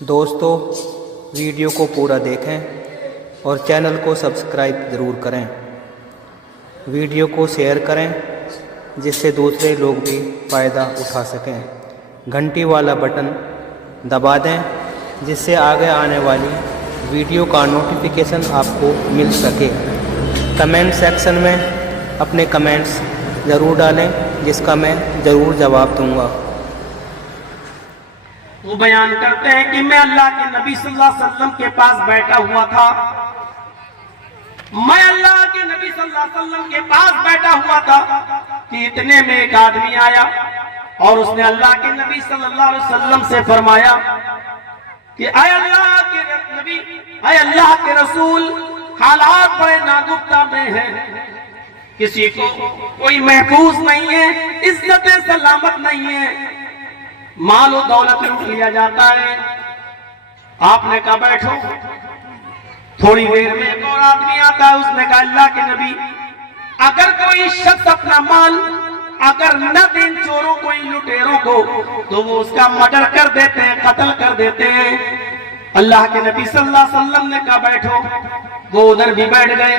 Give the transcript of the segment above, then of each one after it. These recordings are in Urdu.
دوستو ویڈیو کو پورا دیکھیں اور چینل کو سبسکرائب ضرور کریں، ویڈیو کو شیئر کریں جس سے دوسرے لوگ بھی فائدہ اٹھا سکیں، گھنٹی والا بٹن دبا دیں جس سے آگے آنے والی ویڈیو کا نوٹیفیکیشن آپ کو مل سکے۔ کمنٹ سیکشن میں اپنے کمنٹس ضرور ڈالیں جس کا میں ضرور جواب دوں گا۔ وہ بیان کرتے ہیں کہ میں اللہ کے نبی صلی اللہ علیہ وسلم کے پاس بیٹھا ہوا تھا، میں اللہ کے نبی صلی اللہ علیہ وسلم کے پاس بیٹھا ہوا تھا کہ اتنے میں ایک آدمی آیا اور اس نے اللہ کے نبی صلی اللہ علیہ وسلم سے فرمایا کہ اے اللہ کے نبی، اے اللہ کے رسول، حالات بڑے نازک میں ہیں، کسی کو کوئی محفوظ نہیں ہے، عزت سلامت نہیں ہے، مال و دولت لوٹ لیا جاتا ہے۔ آپ نے کہا بیٹھو۔ تھوڑی دیر میں ایک اور آدمی آتا ہے، اس نے کہا اللہ کے نبی، اگر کوئی شخص اپنا مال اگر نہ دیں چوروں کو، ان لٹیروں کو، تو وہ اس کا مرڈر کر دیتے ہیں، قتل کر دیتے ہیں۔ اللہ کے نبی صلی اللہ علیہ وسلم نے کہا بیٹھو۔ وہ ادھر بھی بیٹھ گئے۔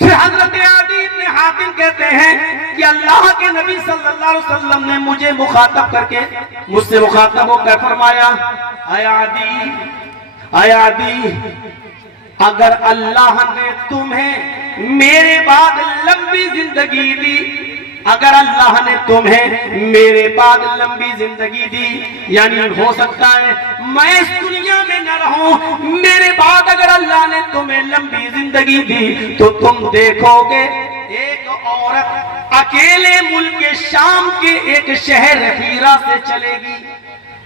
پھر حضرت عدی بن حاتم کہتے ہیں کہ اللہ کے نبی صلی اللہ علیہ وسلم نے مجھے مخاطب کر کے، مجھ سے مخاطب ہو کر فرمایا اے عدی، اے عدی، اگر اللہ نے تمہیں میرے بعد لمبی زندگی دی، اگر اللہ نے تمہیں میرے بعد لمبی زندگی دی، یعنی ہو سکتا ہے میں اس دنیا میں نہ رہوں، میرے بعد اگر اللہ نے تمہیں لمبی زندگی دی تو تم دیکھو گے ایک عورت اکیلے ملک شام کے ایک شہر حیرہ سے چلے گی۔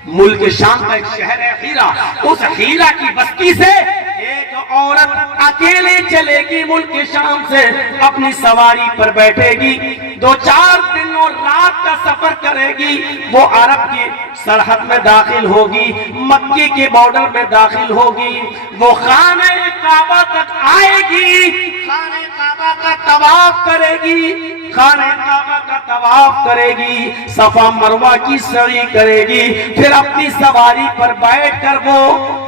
ملک شام کا ایک شہر ہے حیرہ، اس حیرہ کی بستی سے ایک عورت اکیلے چلے گی، ملک شام سے اپنی سواری پر بیٹھے گی، 2-4 دن اور رات کا سفر کرے گی، وہ عرب کی سرحد میں داخل ہوگی، مکی کے بارڈر میں داخل ہوگی، وہ خانہ کعبہ تک آئے گی، خانہ کعبہ کا طواف کرے گی، خانہ کعبہ کا طواف کرے گی، صفا مروہ کی سعی کرے گی، پھر اپنی سواری پر بیٹھ کر وہ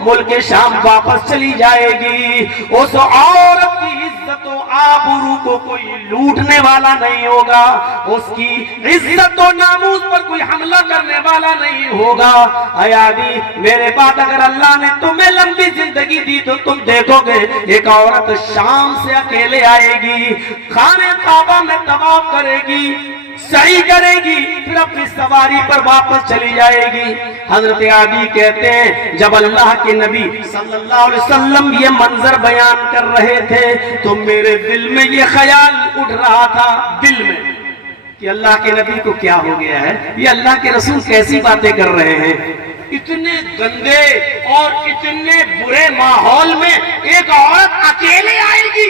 ملک شام واپس چلی جائے گی۔ اس عورت کی عزت و آبرو کو کوئی لوٹنے والا نہیں ہوگا، اس کی عزت و ناموس پر کوئی حملہ کرنے والا نہیں ہوگا۔ اے عدی، میرے بعد اگر اللہ نے تمہیں لمبی زندگی دی تو تم دیکھو گے ایک عورت شام سے اکیلے آئے گی، خانہ کعبہ میں طواف کرے گی، سعی کرے گی، پھر اپنی سواری پر واپس چلی جائے گی۔ حضرت عدی کہتے ہیں جب اللہ کے نبی صلی اللہ علیہ وسلم یہ منظر بیان کر رہے تھے تو میرے دل میں یہ خیال اٹھ رہا تھا، دل میں، کہ اللہ کے نبی کو کیا ہو گیا ہے، یہ اللہ کے رسول کیسی باتیں کر رہے ہیں۔ اتنے گندے اور اتنے برے ماحول میں ایک عورت اکیلے آئے گی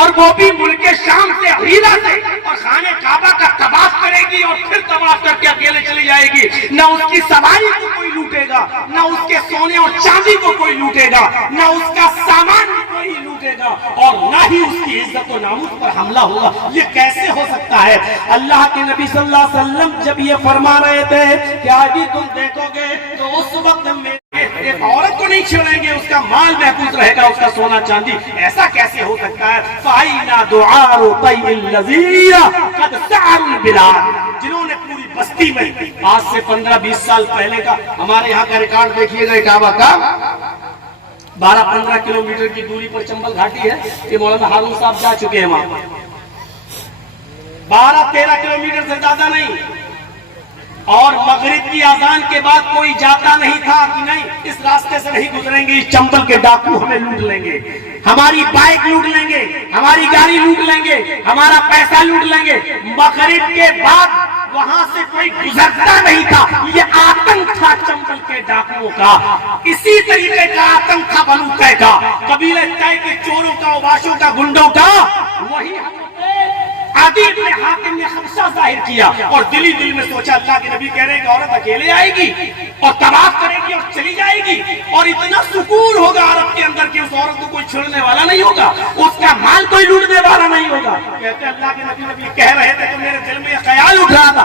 اور وہ بھی ملک شام سے حیرہ سے، اور خانہ کعبہ کا طواف کرے گی اور پھر طواف کر کے اکیلے چلی جائے گی، نہ اس کی سواری کو کوئی لوٹے گا، نہ اس کے سونے اور چاندی کو کوئی لوٹے گا، نہ اس کا سامان کوئی لوٹے گا، اور نہ ہی اس کی عزت و ناموس پر حملہ ہوگا۔ یہ کیسے ہو سکتا ہے؟ اللہ کے نبی صلی اللہ علیہ وسلم جب یہ فرما رہے تھے کہ ابھی تم دیکھو گے تو اس وقت میں ایک عورت کو نہیں چھوڑیں گے، اس کا مال محفوظ رہے گا، اس کا سونا چاندی، ایسا کیسے ہو سکتا ہے؟ فَأَيْنَ دُعَارُ طَيِّ الَّذِينَ قَدْ سَعَرُوا الْبِلَادِ، جنہوں نے پوری بستی میں آج سے 15-20 سال پہلے کا ہمارے یہاں کا ریکارڈ دیکھیے گا، کعبہ کا 12-15 کلومیٹر کی دوری پر چمبل گھاٹی ہے، یہ مولانا ہارون صاحب جا چکے ہیں وہاں، 12-13 کلومیٹر سے زیادہ نہیں، اور مغرب کی اذان کے بعد کوئی جاتا نہیں تھا کہ نہیں اس راستے سے نہیں گزریں گے، اس چمبل کے ڈاکو ہمیں لوٹ لیں گے، ہماری بائک لوٹ لیں گے، ہماری گاڑی لوٹ لیں گے، ہمارا پیسہ لوٹ لیں گے۔ مغرب کے بعد وہاں سے کوئی گزرتا نہیں تھا، یہ آتنک تھا چمبل کے ڈاکوؤں کا، اسی طریقے کا آتنک تھا بنو طے کا، قبیلہ طے کے چوروں کا، اوباشوں کا، گنڈوں کا۔ وہی عدی بن حاتم نے خدشہ ظاہر کیا اور دل میں سوچا اللہ کے نبی کہہ رہے ہیں کہ عورت اکیلے آئے گی اور طواف کرے گی اور چلی جائے گی، اور اتنا سکون ہوگا عرب کے اندر کہ اس عورت کو کوئی چھوڑنے والا نہیں ہوگا، اس کا مال کوئی لوٹنے والا نہیں ہوگا۔ کہتے ہیں اللہ کے نبی کہہ رہے تھے تو میرے دل میں یہ خیال اٹھ رہا تھا،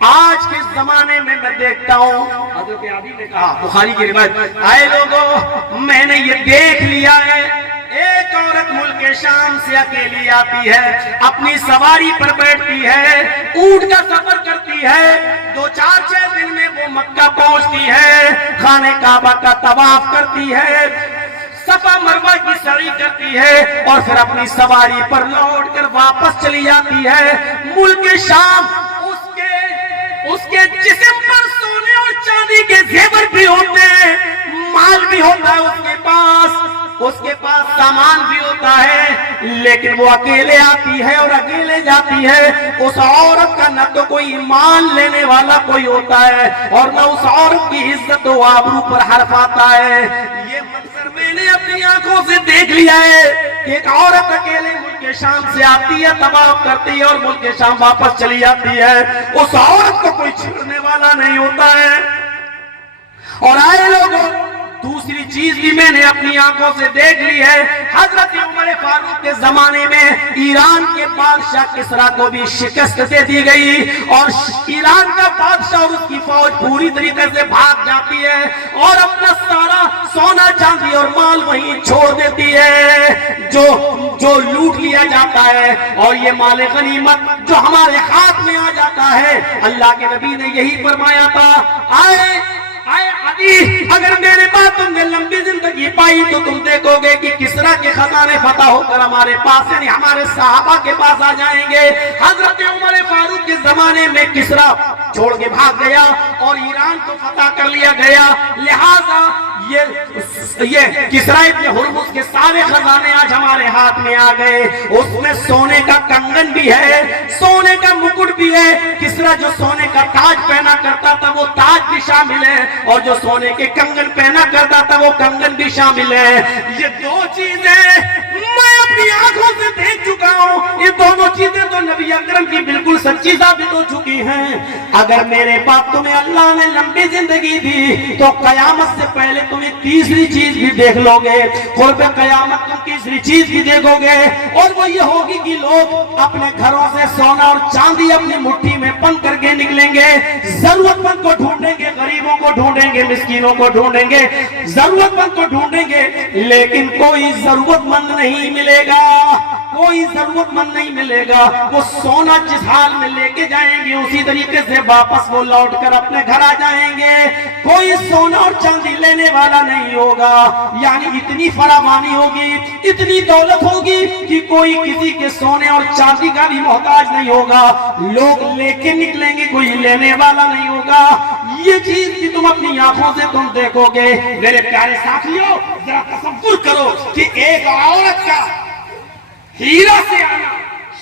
آج کے زمانے میں دیکھتا ہوں، حضرت علی نے کہا، بخاری کی روایت، آئے لوگوں میں نے یہ دیکھ لیا ہے، ایک عورت ملک شام سے اکیلی آتی ہے، اپنی سواری پر بیٹھتی ہے، اونٹ کا سفر کرتی ہے، 2-4-6 دن میں وہ مکہ پہنچتی ہے، خانہ کعبہ کا طواف کرتی ہے، صفا مروہ کی سعی کرتی ہے، اور پھر اپنی سواری پر لوٹ کر واپس چلی جاتی ہے۔ ملک شام اس کے جسم پر سونے اور چاندی کے زیور بھی ہوتے ہیں، مال بھی ہوتا ہے اس کے پاس سامان بھی ہوتا ہے، لیکن وہ اکیلے آتی ہے اور اکیلے جاتی ہے۔ اس عورت کا نہ تو کوئی ایمان لینے والا کوئی ہوتا ہے، اور نہ اس عورت کی عزت و آبرو پر حرف آتا ہے۔ یہ منظر میں نے اپنی آنکھوں سے دیکھ لیا ہے کہ ایک عورت اکیلے ملک شام سے آتی ہے، طواف کرتی ہے اور ملک شام واپس چلی جاتی ہے، اس عورت کو کوئی چھڑنے والا نہیں ہوتا ہے۔ اور آئے لوگوں، دوسری چیز بھی میں نے اپنی آنکھوں سے دیکھ لی ہے، حضرت عمر فاروق کے زمانے میں ایران کے بادشاہ کسریٰ کو بھی شکست دے دی گئی، اور ایران کا بادشاہ اور اس کی فوج پوری طریقے سے بھاگ جاتی ہے اور اپنا سارا سونا چاندی اور مال وہیں چھوڑ دیتی ہے، جو لوٹ لیا جاتا ہے، اور یہ مال غنیمت جو ہمارے ہاتھ میں آ جاتا ہے۔ اللہ کے نبی نے یہی فرمایا تھا، آئے علی، اگر میرے بعد تم نے لمبی زندگی پائی تو تم دیکھو گے کہ کسریٰ کے خزانے فتح ہو کر ہمارے پاس، یعنی ہمارے صحابہ کے پاس آ جائیں گے۔ حضرت عمر فاروق کے زمانے میں کسریٰ چھوڑ کے بھاگ گیا اور ایران کو فتح کر لیا گیا، لہذا یہ کسریٰ ابن ہرمز کے سارے خزانے آج ہمارے ہاتھ میں آ گئے۔ اس میں سونے کا کنگن بھی ہے، سونے کا مکٹ بھی ہے، کسریٰ جو سونے کا تاج پہنا کرتا تھا وہ تاج بھی شامل ہے، اور جو سونے کے کنگن پہنا کرتا تھا وہ کنگن بھی شامل ہے۔ یہ دو چیزیں میں اپنی آنکھوں سے دیکھ چکا ہوں، یہ دونوں چیزیں تو نبی اکرم کی بالکل سچی ثابت ہو چکی ہیں۔ اگر میرے باپ تمہیں اللہ نے لمبی زندگی دی تو قیامت سے پہلے تمہیں تیسری چیز بھی دیکھ لو گے، قرب قیامت تم تیسری چیز بھی دیکھو گے، اور وہ یہ ہوگی کہ لوگ اپنے گھروں سے سونا اور چاندی اپنی مٹھی میں بند کر کے نکلیں گے، ضرورت مند کو ڈھونڈیں گے، غریبوں کو ڈھونڈیں گے، مسکینوں کو ڈھونڈیں گے، ضرورت مند کو ڈھونڈیں گے، لیکن کوئی ضرورت مند نہیں ملے گا، کوئی ضرورت مند نہیں ملے گا۔ وہ سونا جس حال میں لے کے جائیں گے اسی طریقے سے واپس وہ لوٹ کر اپنے گھر آ جائیں گے، کوئی سونا اور چاندی لینے والا نہیں ہوگا۔ یعنی اتنی فراوانی ہوگی، اتنی دولت ہوگی کہ کوئی کسی کے سونے اور چاندی کا بھی محتاج نہیں ہوگا، لوگ لے کے نکلیں گے، کوئی لینے والا نہیں ہوگا۔ یہ چیز بھی تم اپنی آنکھوں سے تم دیکھو گے۔ میرے پیارے ساتھیوں، ذرا تصور کرو کہ ایک عورت کا ہیرا سے آنا،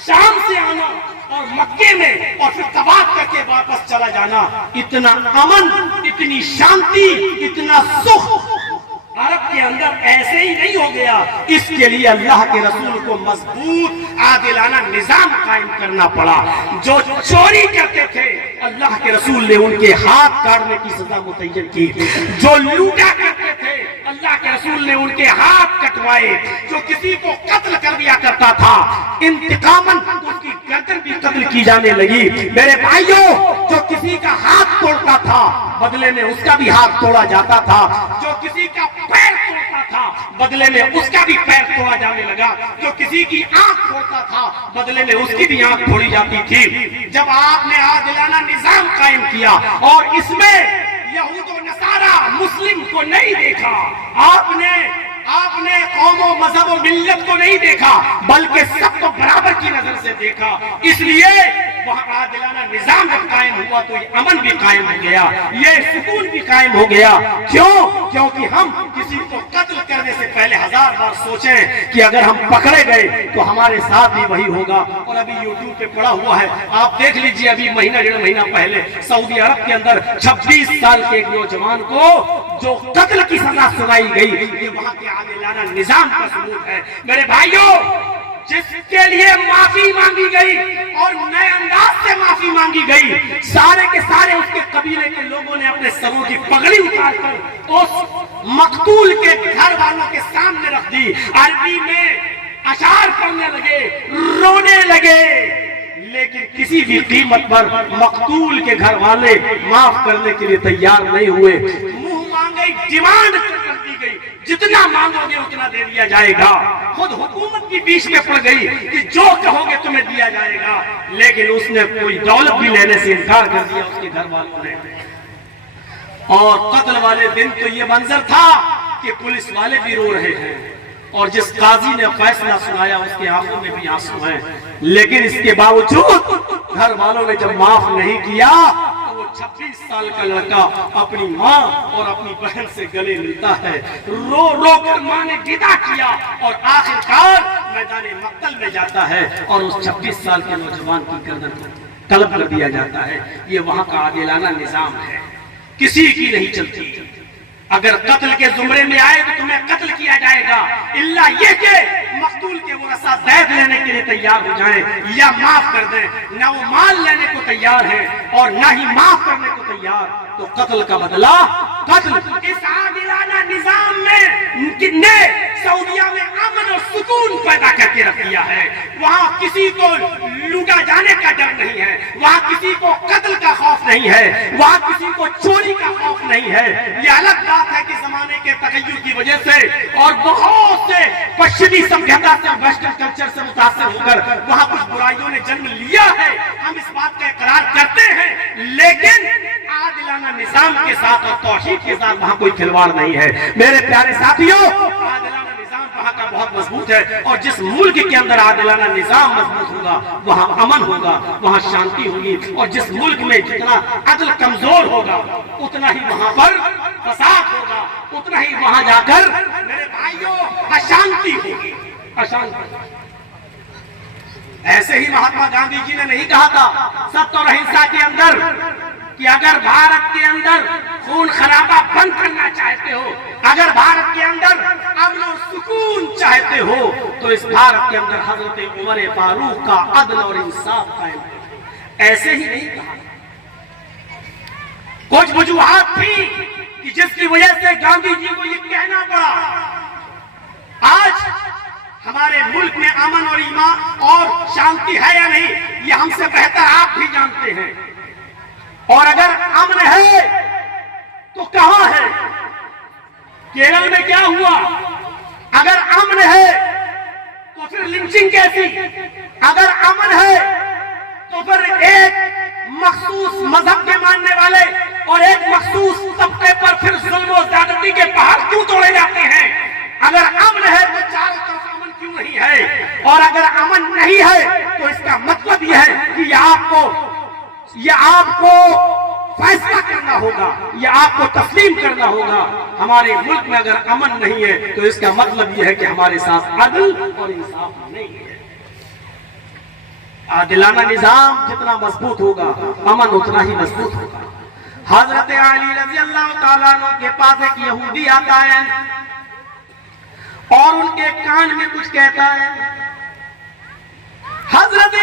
شام سے آنا اور مکے میں اور پھر طواف کر کے واپس چلا جانا، اتنا امن، اتنی شانتی، اتنا سکھ عرب کے اندر ایسے ہی نہیں ہو گیا۔ اس کے لیے اللہ کے رسول کو مضبوط عادلانہ نظام قائم کرنا پڑا۔ جو چوری کرتے تھے اللہ کے رسول نے ان کے ہاتھ کاٹنے کی سزا متعین کی، جو لوٹا کرتے تھے اللہ کے رسول نے ان کے ہاتھ کٹوائے، جو کسی کو قتل کر دیا کرتا تھا انتقاماً اس کی گردن بھی قتل کی جانے لگی۔ میرے بھائیوں، جو کسی کا ہاتھ توڑتا تھا بدلے میں اس کا بھی ہاتھ توڑا جاتا تھا، جو کسی کا پیر توڑتا تھا بدلے میں اس کا بھی پیر توڑا جانے لگا، جو کسی کی آنکھ توڑتا تھا بدلے میں اس کی بھی آنکھ توڑی جاتی تھی۔ جب آپ نے عادلانہ نظام قائم کیا اور اس میں یہود و نصارہ مسلم کو نہیں دیکھا، آپ نے قوم و مذہب و ملت کو نہیں دیکھا بلکہ سب کو برابر کی نظر سے دیکھا، اس لیے وہاں عادلانہ نظام جب قائم ہوا تو یہ امن بھی قائم ہو گیا، یہ سکون بھی قائم ہو گیا۔ کیوں؟ کیونکہ ہم کسی کو قتل کرنے سے پہلے 1000 بار سوچیں کہ اگر ہم پکڑے گئے تو ہمارے ساتھ بھی وہی ہوگا۔ اور ابھی یوٹیوب پہ پڑا ہوا ہے، آپ دیکھ لیجئے، ابھی مہینہ 1.5 مہینہ پہلے سعودی عرب کے اندر 26 سال کے ایک نوجوان کو جو قتل کی سزا سنائی گئی، یہ وہاں کے عادلانہ نظام کا ثبوت ہے۔ میرے بھائیوں، جس کے لیے معافی مانگی گئی اور نئے انداز سے معافی مانگی گئی، سارے کے سارے اس کے قبیلے کے لوگوں نے اپنے سروں کی پگڑی اتار کر اس مقتول کے گھر والوں کے سامنے رکھ دی، عربی میں اشعار پڑھنے لگے، رونے لگے، لیکن کسی بھی قیمت پر مقتول کے گھر والے معاف کرنے کے لیے تیار نہیں ہوئے. منہ مانگی ڈیمانڈ کر دی گئی, جتنا مانگو گے اتنا دے دیا جائے گا. خود حکومت بھی بیچ میں پڑ گئی کہ جو کہو گے تمہیں دیا جائے گا, لیکن اس نے کوئی دولت بھی لینے سے انکار کر دیا اس کے گھر والوں نے. اور قتل والے دن تو یہ منظر تھا کہ پولیس والے بھی رو رہے ہیں, اور جس قاضی نے فیصلہ سنایا اس کے آنکھوں میں بھی آنسو ہیں. لیکن اس کے باوجود گھر والوں نے جب معاف نہیں کیا تو وہ 26 سال کا لڑکا اپنی ماں اور اپنی بہن سے گلے ملتا ہے. رو رو کر ماں نے ودا کیا اور آخرکار میدان مقتل میں جاتا ہے اور اس 26 سال کے نوجوان کی گردن قلب کر دیا جاتا ہے. یہ وہاں کا عادلانہ نظام ہے, کسی کی نہیں چلتی. اگر قتل کے زمرے میں آئے تو تمہیں قتل کیا جائے گا, الا یہ کہ مقتول کے ورثہ زید لینے کے لیے تیار ہو جائیں یا معاف کر دیں. نہ وہ مال لینے کو تیار ہیں اور نہ ہی معاف کرنے کو تیار, تو قتل کا بدلہ قتل. اس عادلانہ نظام نے سعودیہ میں امن اور سکون پیدا کر کے رکھ دیا ہے. وہاں کسی کو لوٹا جانے کا ڈر نہیں ہے, وہاں کسی کو قتل کا خوف نہیں ہے, وہاں کسی کو چوری کا خوف نہیں ہے. یہ الگ بات ہے کہ زمانے کے تغیر کی وجہ سے اور بہت سے پشچمی سمجھتا سے ویسٹرن کلچر سے متاثر ہو کر وہاں کچھ برائیوں نے جنم لیا ہے, ہم اس بات کا اقرار کرتے ہیں. لیکن عادلانہ نظام کے ساتھ اور توحید کے ساتھ وہاں کوئی کھلواڑ نہیں ہے. میرے پیارے ساتھیوں, عادلانہ نظام وہاں کا بہت مضبوط ہے, اور جس ملک کے اندر عادلانہ نظام مضبوط ہوگا وہاں امن ہوگا, وہاں شانتی ہوگی. اور جس ملک میں جتنا عدل کمزور ہوگا اتنا ہی وہاں پر فساد ہوگا, اتنا ہی وہاں جا کر میرے بھائیوں اشانتی ہوگی. اشانتی. ایسے ہی مہاتما گاندھی جی نے نہیں کہا تھا ستر اور اہنسا کے اندر کہ اگر بھارت کے اندر خون خرابہ بند کرنا چاہتے ہو, اگر بھارت کے اندر امن اور سکون چاہتے ہو, تو اس بھارت کے اندر حضرت عمر فاروق کا عدل اور انصاف قائم کرو. ایسے ہی نہیں کہا. کچھ وجوہات تھی کہ جس کی وجہ سے گاندھی جی کو یہ کہنا پڑا. آج ہمارے ملک میں امن اور ایمان اور شانتی ہے یا نہیں, یہ ہم سے بہتر آپ بھی جانتے ہیں. اور اگر امن ہے تو کہاں ہے؟ کیرل میں کیا ہوا؟ اگر امن ہے تو پھر لنچنگ کیسی؟ اگر امن ہے تو پھر ایک مخصوص مذہب کے ماننے والے اور ایک مخصوص طبقے پر پھر ظلم و زیادتی کے پہاڑ کیوں توڑے جاتے ہیں؟ اگر امن ہے تو چاروں طرف امن کیوں نہیں ہے؟ اور اگر امن نہیں ہے تو اس کا مطلب یہ ہے کہ یہ آپ کو فیصلہ کرنا ہوگا, یہ آپ کو تسلیم کرنا ہوگا. ہمارے ملک میں اگر امن نہیں ہے تو اس کا مطلب یہ ہے کہ ہمارے ساتھ عدل اور انصاف نہیں ہے. عادلانہ نظام جتنا مضبوط ہوگا امن اتنا ہی مضبوط ہوگا. حضرت علی رضی اللہ تعالیٰ عنہ کے پاس ایک یہودی آتا ہے اور ان کے کان میں کچھ کہتا ہے. حضرت